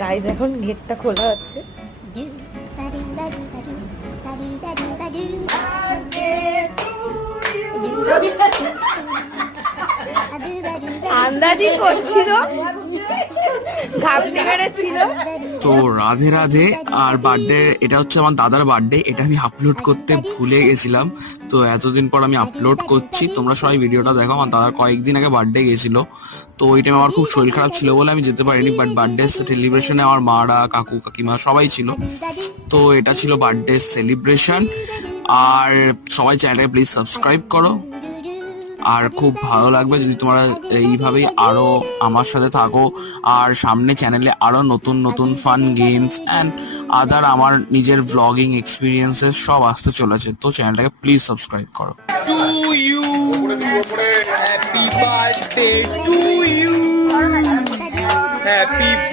Guys এখন গেটটা খোলা আছে। আন্দাজি করছিল, ঘাপটি মেরেছিল। তো রাধে রাধে। আর বার্থডে, এটা হচ্ছে আমার দাদার বার্থডে, এটা আমি আপলোড করতে ভুলে গেছিলাম। তো এতদিন পর আমি আপলোড করছি, তোমরা সবাই ভিডিওটা দেখো। আমার দাদার কয়েকদিন আগে বার্থডে গেছিল, তো ওই টাইমে আমার খুব শরীর খারাপ ছিল বলে আমি যেতে পারিনি। বাট বার্থডে সেলিব্রেশনে আমার মারা, কাকু, কাকিমা সবাই ছিল। তো এটা ছিল বার্থডে সেলিব্রেশন। আর সবাই চ্যানেলটাকে প্লিজ সাবস্ক্রাইব করো। আর খুব ভালো লাগবে যদি তোমরা এইভাবেই আরো আমার সাথে থাকো। আর সামনে চ্যানেলে আরো নতুন নতুন ফান গেমস অ্যান্ড আদার আমার নিজের ভ্লগিং এক্সপিরিয়েন্সেস সব আসতে চলেছে। তো চ্যানেলটাকে প্লিজ সাবস্ক্রাইব করো। To you, happy birthday to you, happy